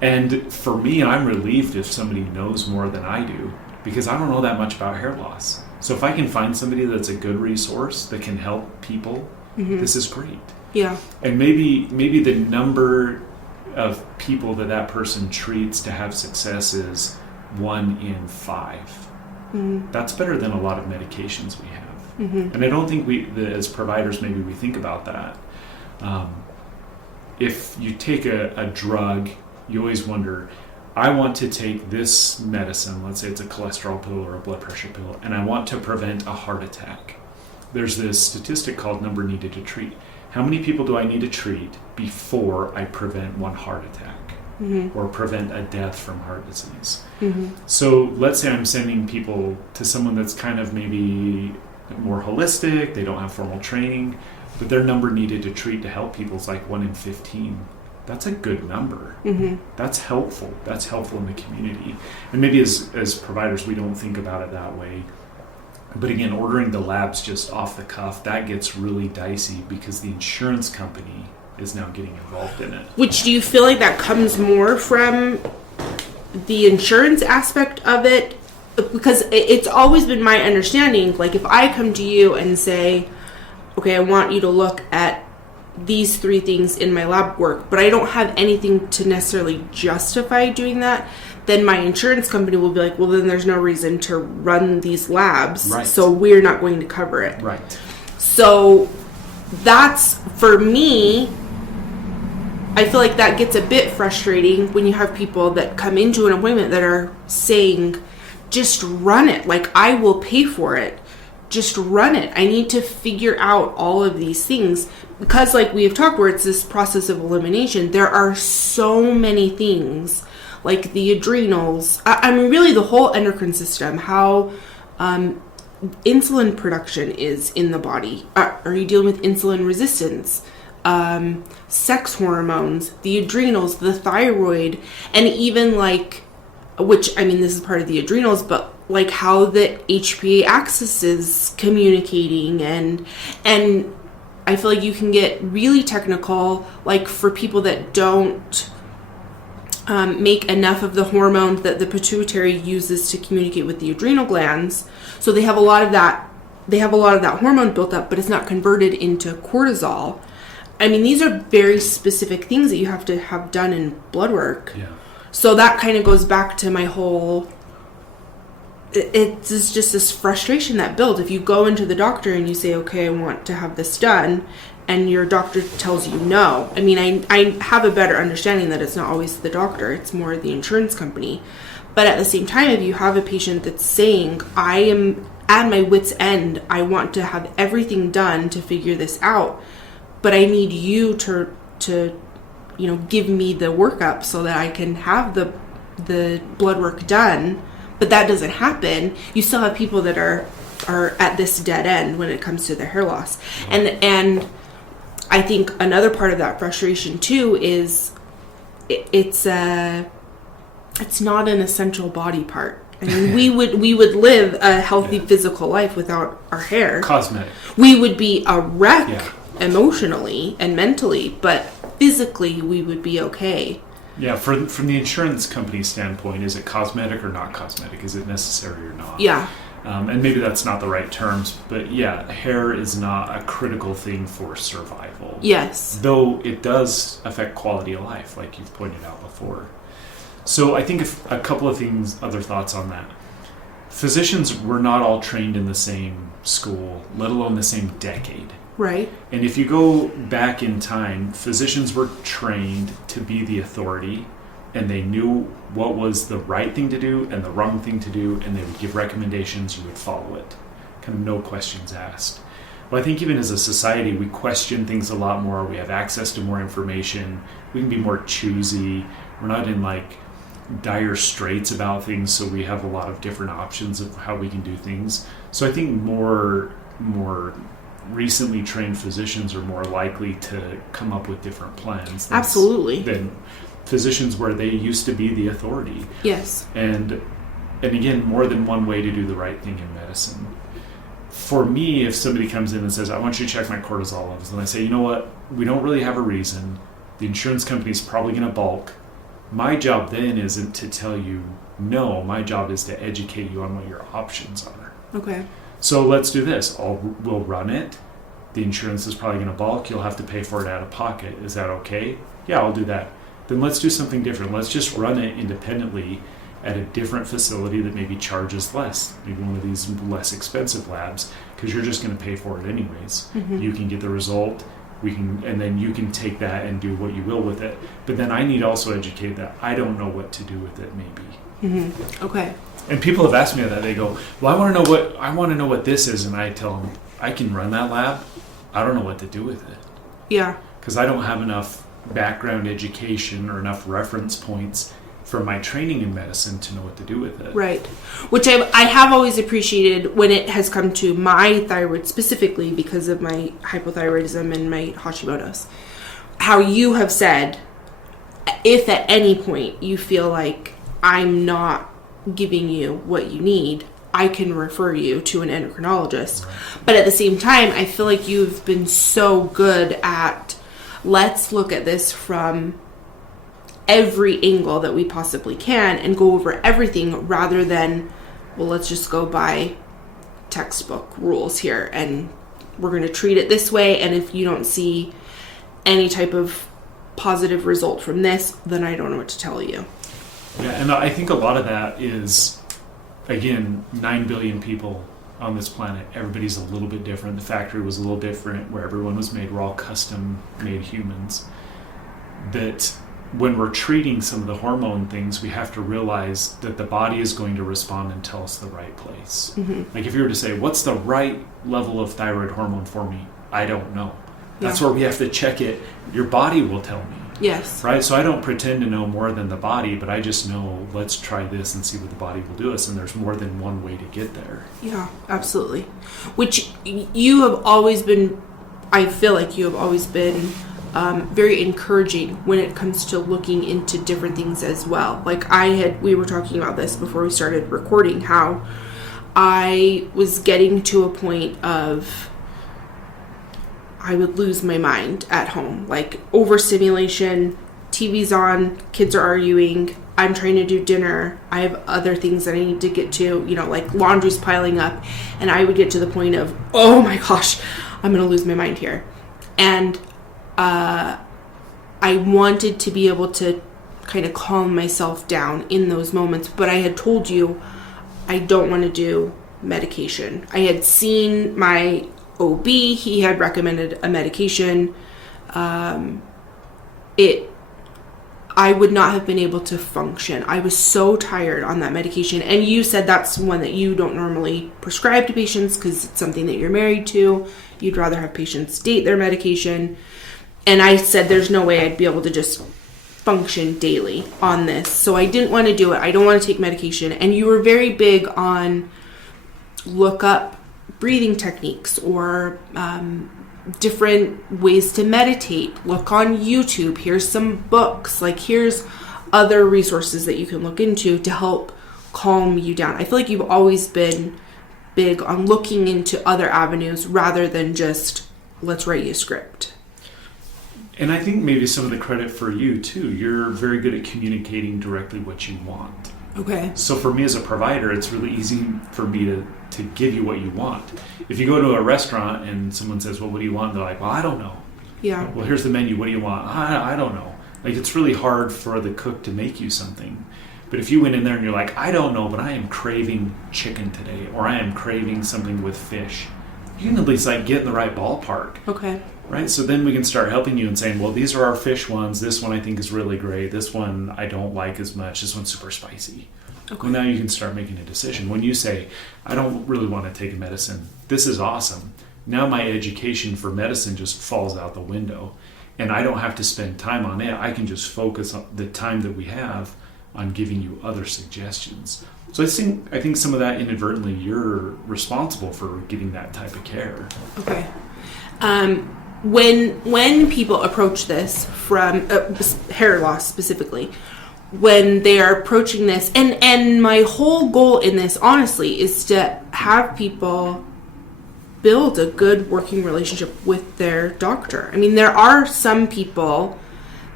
And for me, I'm relieved if somebody knows more than I do, because I don't know that much about hair loss. So if I can find somebody that's a good resource that can help people, this is great. Yeah. And maybe the number of people that person treats to have success is 1 in 5. That's better than a lot of medications we have. And I don't think as providers, maybe we think about that. If you take a drug, you always wonder, I want to take this medicine, let's say it's a cholesterol pill or a blood pressure pill, and I want to prevent a heart attack. There's this statistic called number needed to treat. How many people do I need to treat before I prevent one heart attack or prevent a death from heart disease? So let's say I'm sending people to someone that's kind of maybe more holistic, they don't have formal training, but their number needed to treat to help people is like 1 in 15. That's a good number. That's helpful. That's helpful in the community. And maybe as providers, we don't think about it that way. But again, ordering the labs just off the cuff, that gets really dicey because the insurance company is now getting involved in it. Which, do you feel like that comes more from the insurance aspect of it? Because it's always been my understanding, like if I come to you and say, okay, I want you to look at these 3 things in my lab work, but I don't have anything to necessarily justify doing that, then my insurance company will be like, well, then there's no reason to run these labs, so we're not going to cover it. Right. So that's, for me, I feel like that gets a bit frustrating when you have people that come into an appointment that are saying, just run it. Like, I will pay for it. Just run it. I need to figure out all of these things. Because like we have talked, where it's this process of elimination, there are so many things, like the adrenals. I mean, really the whole endocrine system, how insulin production is in the body. Are you dealing with insulin resistance? Sex hormones, the adrenals, the thyroid, and even like, which, I mean, this is part of the adrenals, but like how the HPA axis is communicating, and I feel like you can get really technical, like for people that don't make enough of the hormone that the pituitary uses to communicate with the adrenal glands. So they have a lot of that. They have a lot of that hormone built up, but it's not converted into cortisol. I mean, these are very specific things that you have to have done in blood work. Yeah. So that kind of goes back to my whole, it's just this frustration that builds. If you go into the doctor and you say, okay, I want to have this done, and your doctor tells you no. I mean, I have a better understanding that it's not always the doctor, it's more the insurance company. But at the same time, if you have a patient that's saying, I am at my wit's end, I want to have everything done to figure this out, but I need you to give me the workup so that I can have the blood work done, but that doesn't happen, you still have people that are at this dead end when it comes to their hair loss. And I think another part of that frustration too is it's not an essential body part. I mean, we would live a healthy physical life without our hair. Cosmetic. We would be a wreck emotionally and mentally, but physically we would be okay. Yeah, from the insurance company standpoint, is it cosmetic or not cosmetic? Is it necessary or not? Yeah. And maybe that's not the right terms, but yeah, hair is not a critical thing for survival. Yes. Though it does affect quality of life, like you've pointed out before. So I think a couple of things, other thoughts on that. Physicians were not all trained in the same school, let alone the same decade. Right. And if you go back in time, physicians were trained to be the authority, and they knew what was the right thing to do and the wrong thing to do, and they would give recommendations, you would follow it. Kind of no questions asked. Well, I think even as a society, we question things a lot more. We have access to more information. We can be more choosy. We're not in like dire straits about things, so we have a lot of different options of how we can do things. So I think more recently trained physicians are more likely to come up with different plans. Absolutely. Than physicians where they used to be the authority. Yes. And and again, more than one way to do the right thing in medicine. For me, if somebody comes in and says, I want you to check my cortisol levels, and I say, you know what, we don't really have a reason. The insurance company's probably going to bulk. My job then isn't to tell you no. My job is to educate you on what your options are. Okay. So let's do this. We'll run it. The insurance is probably going to bulk. You'll have to pay for it out of pocket. Is that okay? Yeah, I'll do that. Then let's do something different. Let's just run it independently at a different facility that maybe charges less. Maybe one of these less expensive labs, because you're just going to pay for it anyways. Mm-hmm. You can get the result. And then you can take that and do what you will with it. But then I need to also educate that I don't know what to do with it, maybe. Mm-hmm. Okay. And people have asked me that. They go, well, I want to know what this is. And I tell them, I can run that lab. I don't know what to do with it. Yeah. Because I don't have enough background education or enough reference points from my training in medicine to know what to do with it. Right. Which I have always appreciated when it has come to my thyroid specifically because of my hypothyroidism and my Hashimoto's. How you have said, if at any point you feel like I'm not giving you what you need, I can refer you to an endocrinologist. Right. But at the same time, I feel like you've been so good at, let's look at this from every angle that we possibly can and go over everything rather than, well, let's just go by textbook rules here and we're going to treat it this way, and if you don't see any type of positive result from this, then I don't know what to tell you. Yeah, and I think a lot of that is, again, 9 billion people on this planet. Everybody's a little bit different. The factory was a little different where everyone was made. We're all custom made humans. That when we're treating some of the hormone things, we have to realize that the body is going to respond and tell us the right place. Mm-hmm. Like if you were to say, what's the right level of thyroid hormone for me? I don't know. That's where we have to check it. Your body will tell me. Yes. Right? So I don't pretend to know more than the body, but I just know, let's try this and see what the body will do us. And there's more than one way to get there. Yeah, absolutely. Which you have always been, I feel like you have always been very encouraging when it comes to looking into different things as well. Like we were talking about this before we started recording, how I was getting to a point of, I would lose my mind at home, like overstimulation, TV's on, kids are arguing, I'm trying to do dinner, I have other things that I need to get to, like laundry's piling up, and I would get to the point of, oh my gosh, I'm going to lose my mind here. And I wanted to be able to kind of calm myself down in those moments, but I had told you I don't want to do medication. I had seen my OB, he had recommended a medication. I would not have been able to function. I was so tired on that medication. And you said that's one that you don't normally prescribe to patients because it's something that you're married to. You'd rather have patients date their medication. And I said there's no way I'd be able to just function daily on this. So I didn't want to do it. I don't want to take medication. And you were very big on look up breathing techniques or different ways to meditate. Look on YouTube. Here's some books. Like here's other resources that you can look into to help calm you down. I feel like you've always been big on looking into other avenues rather than just let's write you a script. And I think maybe some of the credit for you too. You're very good at communicating directly what you want. Okay. So for me as a provider, it's really easy for me to give you what you want. If you go to a restaurant and someone says, well, what do you want? They're like, well, I don't know. Yeah. Well, here's the menu. What do you want? I don't know. Like it's really hard for the cook to make you something. But if you went in there and you're like, I don't know, but I am craving chicken today, or I am craving something with fish, you can at least like get in the right ballpark. Okay. Right? So then we can start helping you and saying, well, these are our fish ones. This one I think is really great. This one I don't like as much. This one's super spicy. Okay. Well, now you can start making a decision. When you say, I don't really want to take a medicine, this is awesome. Now my education for medicine just falls out the window. And I don't have to spend time on it. I can just focus on the time that we have on giving you other suggestions. So I think some of that inadvertently you're responsible for giving that type of care. Okay. When people approach this from hair loss specifically, when they are approaching this, and my whole goal in this, honestly, is to have people build a good working relationship with their doctor. I mean, there are some people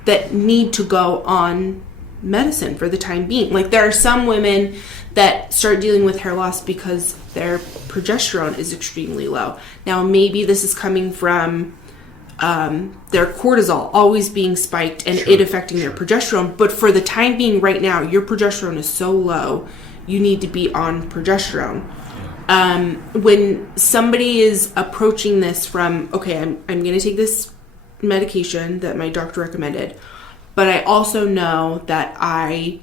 that need to go on medicine for the time being. Like, there are some women that start dealing with hair loss because their progesterone is extremely low. Now, maybe this is coming from their cortisol always being spiked and it affecting their progesterone. But for the time being right now, your progesterone is so low, you need to be on progesterone. When somebody is approaching this from, okay, I'm going to take this medication that my doctor recommended, but I also know that I'm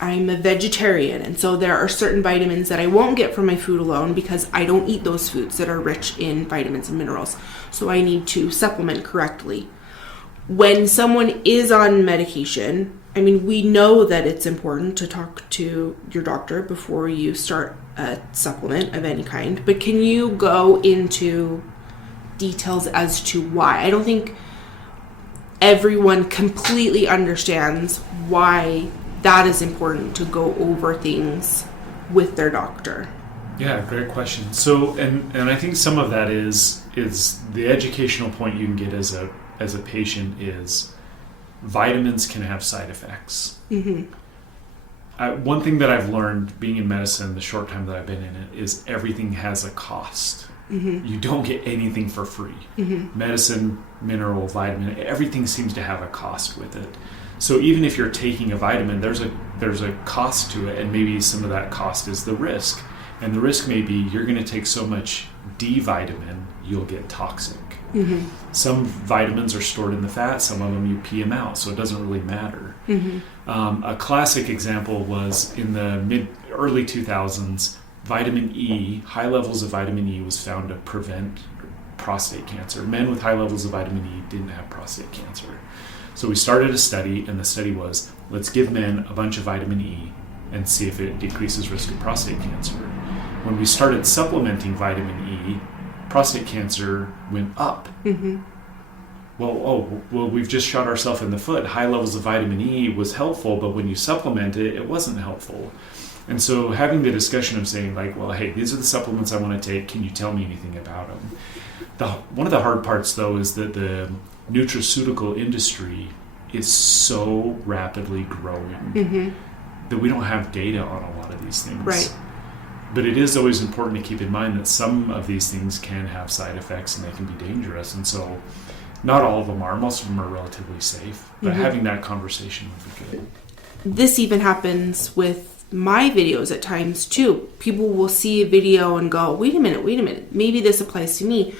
a vegetarian, and so there are certain vitamins that I won't get from my food alone because I don't eat those foods that are rich in vitamins and minerals. So I need to supplement correctly. When someone is on medication, I mean, we know that it's important to talk to your doctor before you start a supplement of any kind, but can you go into details as to why? I don't think everyone completely understands why that is important to go over things with their doctor. Yeah, great question. So, and I think some of that is the educational point you can get as a patient is vitamins can have side effects. Mm-hmm. One thing that I've learned being in medicine, the short time that I've been in it, is everything has a cost. Mm-hmm. You don't get anything for free. Mm-hmm. Medicine, mineral, vitamin, everything seems to have a cost with it. So even if you're taking a vitamin, there's a cost to it, and maybe some of that cost is the risk. And the risk may be you're going to take so much D vitamin, you'll get toxic. Mm-hmm. Some vitamins are stored in the fat, some of them you pee them out, so it doesn't really matter. Mm-hmm. A classic example was in the early 2000s, vitamin E, high levels of vitamin E was found to prevent prostate cancer. Men with high levels of vitamin E didn't have prostate cancer. So we started a study, and the study was, let's give men a bunch of vitamin E and see if it decreases risk of prostate cancer. When we started supplementing vitamin E, prostate cancer went up. Mm-hmm. Well, we've just shot ourselves in the foot. High levels of vitamin E was helpful, but when you supplement it, it wasn't helpful. And so having the discussion of saying, like, well, hey, these are the supplements I want to take. Can you tell me anything about them? One of the hard parts, though, is that the nutraceutical industry is so rapidly growing mm-hmm. that we don't have data on a lot of these things. Right. But it is always important to keep in mind that some of these things can have side effects and they can be dangerous. And so not all of them are. Most of them are relatively safe. But mm-hmm. having that conversation would be good. This even happens with my videos at times too. People will see a video and go, wait a minute, maybe this applies to me.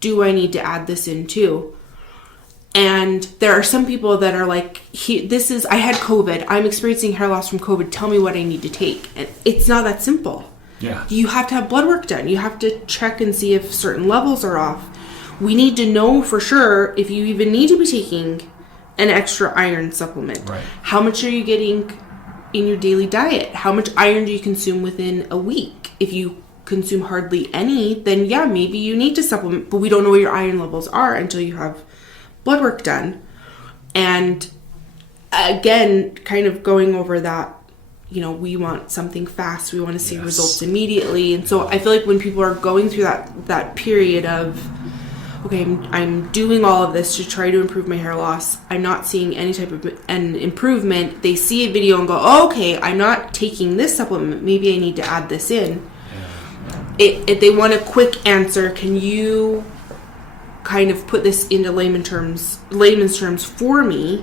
Do I need to add this in too? And there are some people that are like, I had COVID. I'm experiencing hair loss from COVID. Tell me what I need to take. And it's not that simple. Yeah. You have to have blood work done. You have to check and see if certain levels are off. We need to know for sure if you even need to be taking an extra iron supplement. Right. How much are you getting in your daily diet? How much iron do you consume within a week? If you consume hardly any, then yeah, maybe you need to supplement, but we don't know what your iron levels are until you have blood work done. And again, kind of going over that, we want something fast. We want to see yes. results immediately. And so I feel like when people are going through that period of, okay, I'm doing all of this to try to improve my hair loss, I'm not seeing any type of an improvement, they see a video and go, oh, okay, I'm not taking this supplement, maybe I need to add this in. Yeah. If they want a quick answer, can you kind of put this into layman's terms for me,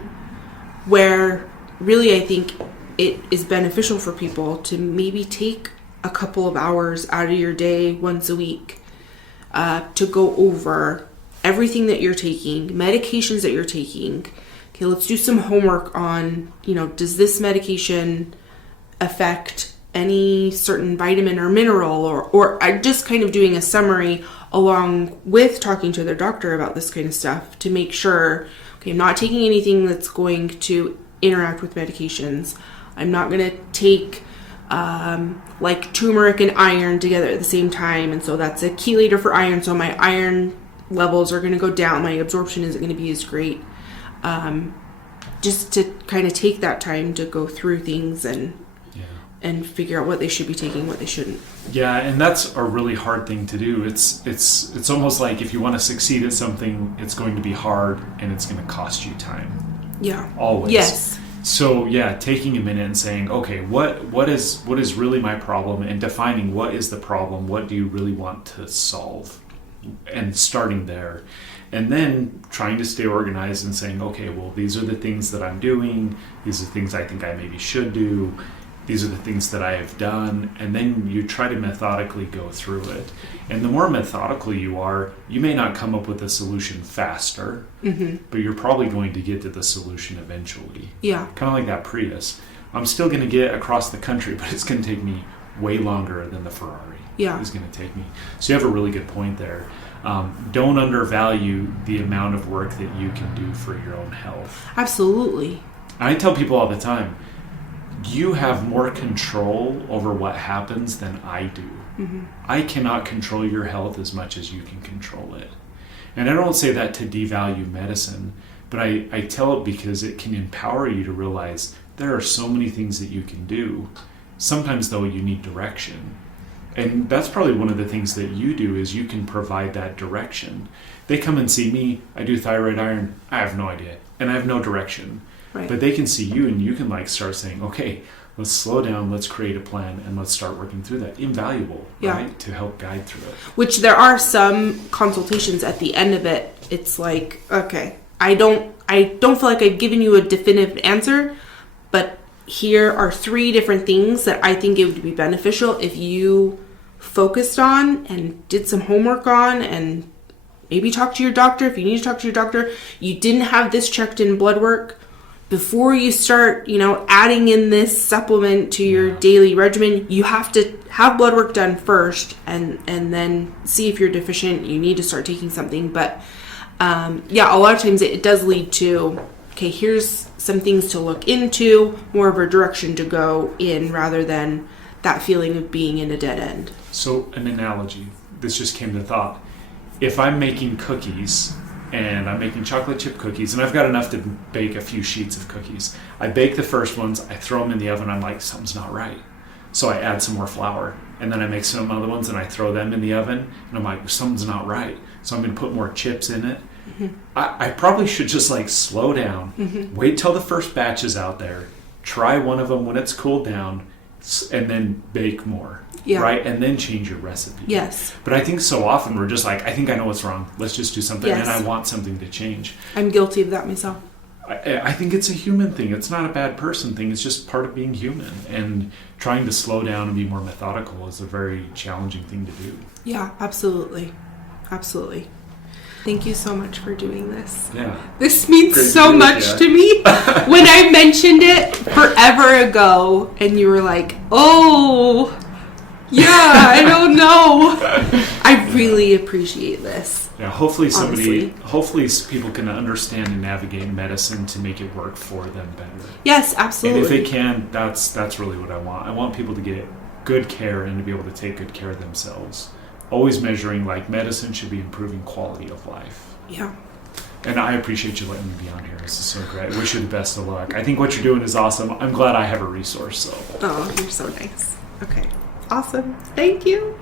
where really I think it is beneficial for people to maybe take a couple of hours out of your day once a week to go over everything that you're taking, medications that you're taking. Okay, let's do some homework on, does this medication affect any certain vitamin or mineral, or I'm just kind of doing a summary along with talking to their doctor about this kind of stuff to make sure, okay, I'm not taking anything that's going to interact with medications. I'm not going to take like turmeric and iron together at the same time, and so that's a chelator for iron, so my iron levels are going to go down, my absorption isn't going to be as great. just to kind of take that time to go through things and figure out what they should be taking, what they shouldn't. Yeah, and that's a really hard thing to do. It's almost like if you want to succeed at something, it's going to be hard and it's going to cost you time. Yeah. Always. Yes. So yeah, taking a minute and saying, okay, what is really my problem, and defining what is the problem, what do you really want to solve, and starting there. And then trying to stay organized and saying, okay, well, these are the things that I'm doing, these are things I think I maybe should do, these are the things that I have done, and then you try to methodically go through it. And the more methodical you are, you may not come up with a solution faster, but you're probably going to get to the solution eventually. Yeah. Kind of like that Prius. I'm still going to get across the country, but it's going to take me way longer than the Ferrari is going to take me. So you have a really good point there. Don't undervalue the amount of work that you can do for your own health. Absolutely. I tell people all the time, you have more control over what happens than I do. I cannot control your health as much as you can control it. And I don't say that to devalue medicine, but I tell it because it can empower you to realize there are so many things that you can do. Sometimes, though, you need direction. And that's probably one of the things that you do is you can provide that direction. They come and see me, I do thyroid iron, I have no idea, and I have no direction. Right. But they can see you and you can like start saying, okay, let's slow down, let's create a plan, and let's start working through that. Invaluable, right? To help guide through it. Which there are some consultations at the end of it. It's like, okay, I don't feel like I've given you a definitive answer, but here are 3 different things that I think it would be beneficial if you focused on and did some homework on, and maybe talk to your doctor if you need to talk to your doctor. You didn't have this checked in blood work. Before you start, adding in this supplement to your daily regimen, you have to have blood work done first and then see if you're deficient. You need to start taking something. But a lot of times it does lead to, okay, here's some things to look into, more of a direction to go in rather than that feeling of being in a dead end. So an analogy, this just came to thought. If I'm making cookies, and I'm making chocolate chip cookies, and I've got enough to bake a few sheets of cookies. I bake the first ones, I throw them in the oven, I'm like, something's not right. So I add some more flour, and then I make some other ones, and I throw them in the oven, and I'm like, something's not right. So I'm going to put more chips in it. I probably should just like slow down, wait till the first batch is out there, try one of them when it's cooled down, and then bake more. Right? And then change your recipe. Yes. But I think so often we're just like, I think I know what's wrong. Let's just do something. Yes. And I want something to change. I'm guilty of that myself. I think it's a human thing. It's not a bad person thing. It's just part of being human. And trying to slow down and be more methodical is a very challenging thing to do. Yeah, absolutely. Absolutely. Thank you so much for doing this. Yeah. This means so much to me. When I mentioned it forever ago and you were like, oh... yeah, I don't know. I really appreciate this. Yeah, hopefully people can understand and navigate medicine to make it work for them better. Yes, absolutely. And if they can, that's really what I want. I want people to get good care and to be able to take good care of themselves. Always measuring, like, medicine should be improving quality of life. Yeah. And I appreciate you letting me be on here. This is so great. I wish you the best of luck. I think what you're doing is awesome. I'm glad I have a resource. So. Oh, you're so nice. Okay. Awesome. Thank you.